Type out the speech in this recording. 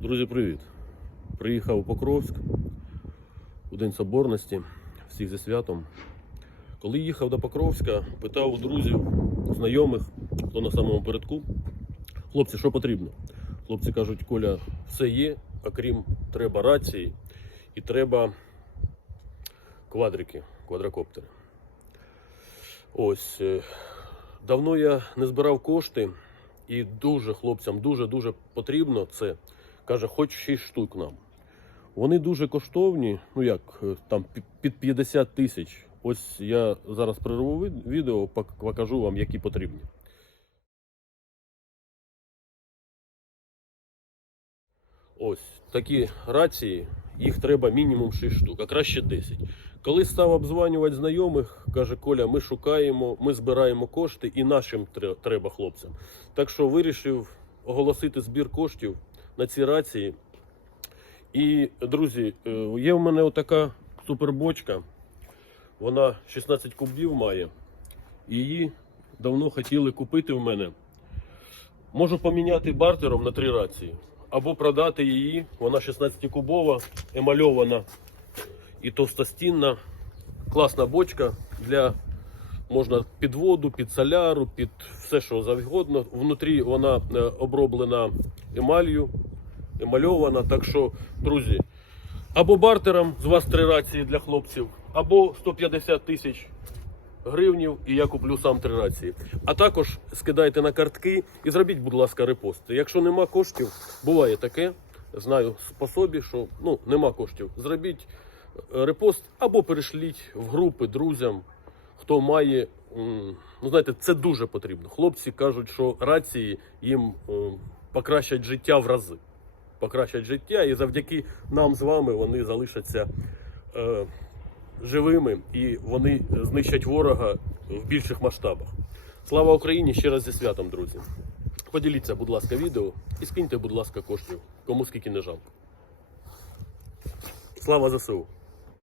Друзі, привіт! Приїхав у Покровськ у День Соборності, всіх зі святом. Коли їхав до Покровська, питав у друзів, знайомих, хто на самому передку, хлопці, що потрібно? Хлопці кажуть, Коля, все є, окрім треба рації і треба квадрики, квадрокоптери. Ось. е, Давно я не збирав кошти, і дуже хлопцям дуже-дуже потрібно це. Каже, хоч 6 штук нам. Вони дуже коштовні, ну як, е, там під 50 тисяч. Ось я зараз прерву відео, пок- покажу вам, які потрібні. Ось такі рації, їх треба мінімум 6 штук, а краще 10. Коли став обзванювати знайомих, каже Коля, ми шукаємо, ми збираємо кошти і нашим треба хлопцям. Так що вирішив оголосити збір коштів на ці рації. І, друзі, е, є в мене отака супербочка. Вона 16 кубів має. Її давно хотіли купити в мене. Можу поміняти бартером на три рації. Або продати її. Вона 16-кубова, емальована і товстостінна. Класна бочка для можна під воду, під соляру, під все, що завгодно. Внутрі вона е, оброблена емалью, емальована. Так що, друзі, або бартером з вас три рації для хлопців, або 150 тисяч гривнів, і я куплю сам три рації. А також скидайте на картки і зробіть, будь ласка, репост. Якщо нема коштів, буває таке. Знаю по собі, що ну нема коштів. Зробіть е, репост або перешліть в групи друзям, хто має. Ну, знаєте, це дуже потрібно. Хлопці кажуть, що рації їм е, покращать життя в рази. Покращать життя, і завдяки нам з вами вони залишаться е, живими і вони знищать ворога в більших масштабах. Слава Україні! Ще раз зі святом, друзі. Поділіться, будь ласка, відео і скиньте, будь ласка, коштів, кому скільки не жалко. Слава ЗСУ!